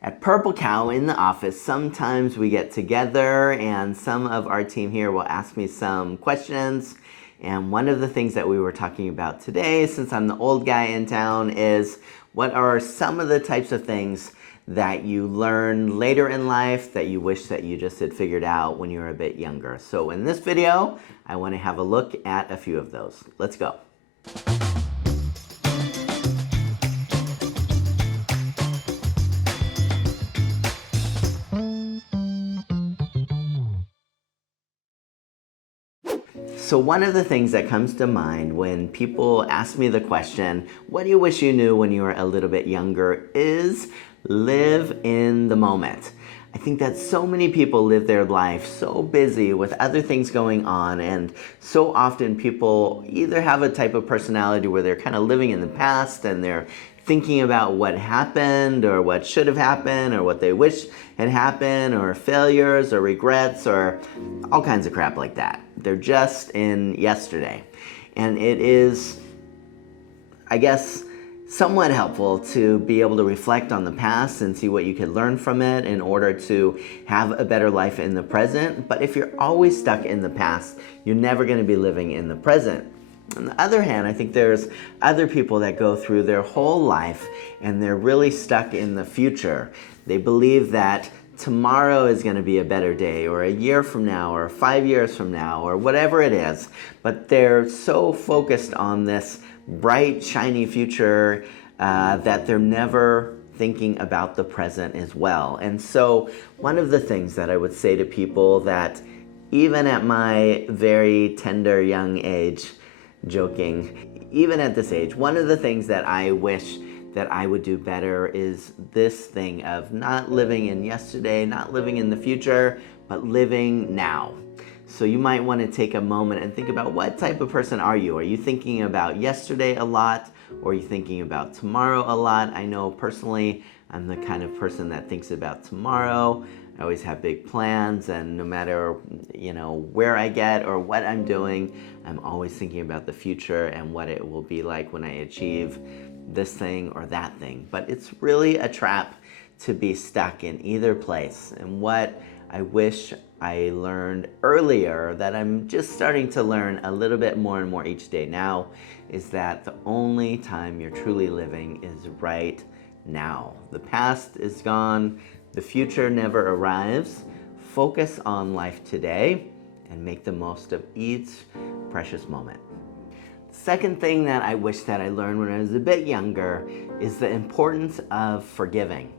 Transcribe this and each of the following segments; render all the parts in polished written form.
At Purple Cow in the office, sometimes we get together and some of our team here will ask me some questions. And one of the things that we were talking about today, since I'm the old guy in town, is what are some of the types of things that you learn later in life that you wish that you just had figured out when you were a bit younger. So in this video, I want to have a look at a few of those. Let's go. So one of the things that comes to mind when people ask me the question, what do you wish you knew when you were a little bit younger, is live in the moment. I think that so many people live their life so busy with other things going on, and so often people either have a type of personality where they're kind of living in the past and they're thinking about what happened or what should have happened or what they wish had happened or failures or regrets or all kinds of crap like that. They're just in yesterday. And it is, I guess, somewhat helpful to be able to reflect on the past and see what you could learn from it in order to have a better life in the present. But if you're always stuck in the past, you're never going to be living in the present. On the other hand, I think there's other people that go through their whole life and they're really stuck in the future. They believe that tomorrow is going to be a better day, or a year from now, or 5 years from now, or whatever it is. But they're so focused on this bright, shiny future that they're never thinking about the present as well. And so one of the things that I would say to people that even at my very tender young age, joking, even at this age, one of the things that I wish that I would do better is this thing of not living in yesterday, not living in the future, but living now. So you might want to take a moment and think about, what type of person are you? Are you thinking about yesterday a lot, or are you thinking about tomorrow a lot? I know personally, I'm the kind of person that thinks about tomorrow. I always have big plans, and no matter, where I get or what I'm doing, I'm always thinking about the future and what it will be like when I achieve this thing or that thing. But it's really a trap to be stuck in either place. And what I wish I learned earlier, that I'm just starting to learn a little bit more and more each day now, is that the only time you're truly living is right now. The past is gone. The future never arrives. Focus on life today and make the most of each precious moment. Second thing that I wish that I learned when I was a bit younger is the importance of forgiving.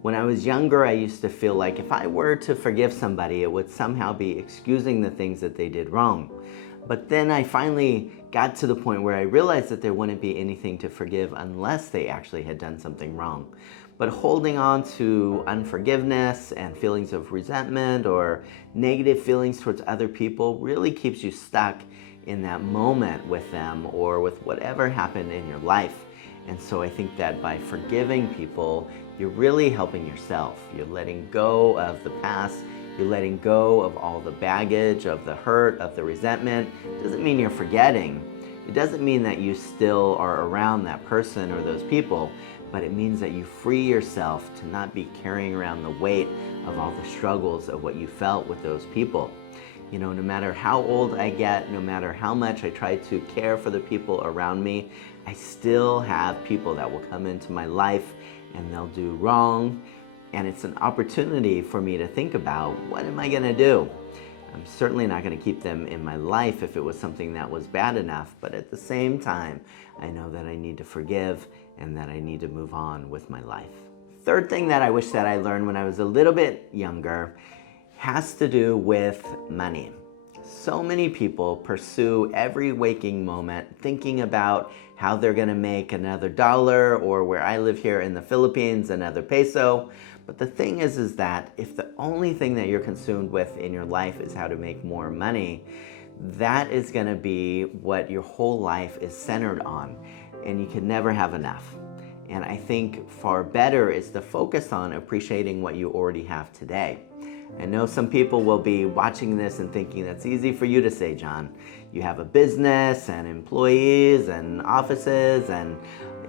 When I was younger, I used to feel like if I were to forgive somebody, it would somehow be excusing the things that they did wrong. But then I finally got to the point where I realized that there wouldn't be anything to forgive unless they actually had done something wrong. But holding on to unforgiveness and feelings of resentment or negative feelings towards other people really keeps you stuck in that moment with them or with whatever happened in your life. And so I think that by forgiving people, you're really helping yourself. You're letting go of the past. You're letting go of all the baggage, of the hurt, of the resentment. It doesn't mean you're forgetting. It doesn't mean that you still are around that person or those people, but it means that you free yourself to not be carrying around the weight of all the struggles of what you felt with those people. No matter how old I get, no matter how much I try to care for the people around me, I still have people that will come into my life and they'll do wrong. And it's an opportunity for me to think about, what am I going to do? I'm certainly not going to keep them in my life if it was something that was bad enough, but at the same time, I know that I need to forgive and that I need to move on with my life. Third thing that I wish that I learned when I was a little bit younger has to do with money. So many people pursue every waking moment thinking about how they're going to make another dollar, or where I live here in the Philippines, another peso. But the thing is that if the only thing that you're consumed with in your life is how to make more money, that is going to be what your whole life is centered on, and you can never have enough. And I think far better is to focus on appreciating what you already have today. I know some people will be watching this and thinking, that's easy for you to say, John. You have a business and employees and offices and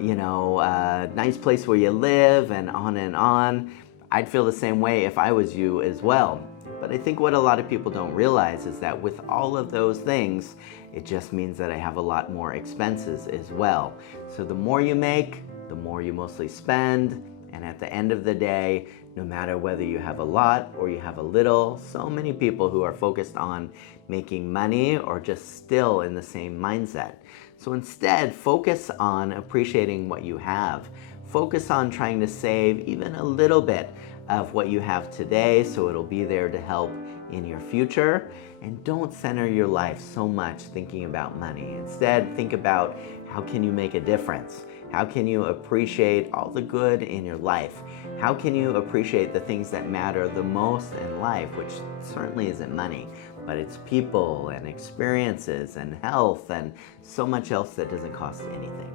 nice place where you live, and on and on. I'd feel the same way if I was you as well. But I think what a lot of people don't realize is that with all of those things, it just means that I have a lot more expenses as well. So the more you make, the more you mostly spend. And at the end of the day, no matter whether you have a lot or you have a little, so many people who are focused on making money are just still in the same mindset. So instead, focus on appreciating what you have. Focus on trying to save even a little bit of what you have today so it'll be there to help in your future. And don't center your life so much thinking about money. Instead, think about how can you make a difference? How can you appreciate all the good in your life? How can you appreciate the things that matter the most in life, which certainly isn't money, but it's people and experiences and health and so much else that doesn't cost anything.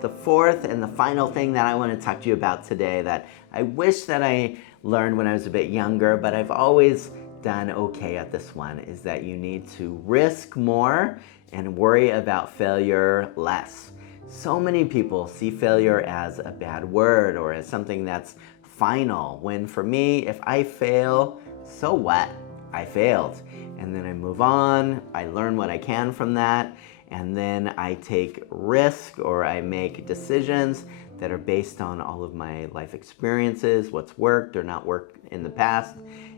The fourth and the final thing that I want to talk to you about today that I wish that I learned when I was a bit younger, but I've always done okay at this one, is that you need to risk more and worry about failure less. So many people see failure as a bad word or as something that's final, when for me, if I fail, so what? I failed. And then I move on, I learn what I can from that, and then I take risk or I make decisions that are based on all of my life experiences, what's worked or not worked in the past.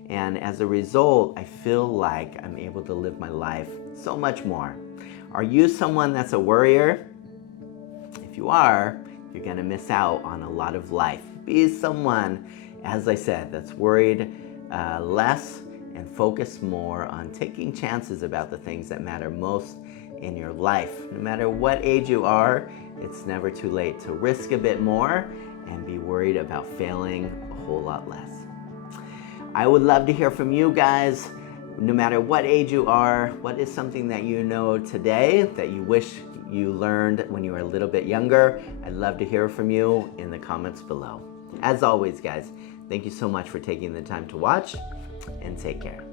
And as a result, I feel like I'm able to live my life so much more. Are you someone that's a worrier? If you are, you're gonna miss out on a lot of life. Be someone, as I said, that's worried less and focus more on taking chances about the things that matter most in your life. No matter what age you are, it's never too late to risk a bit more and be worried about failing a whole lot less. I would love to hear from you guys. No matter what age you are, what is something that you know today that you wish you learned when you were a little bit younger? I'd love to hear from you in the comments below. As always, guys, thank you so much for taking the time to watch, and take care.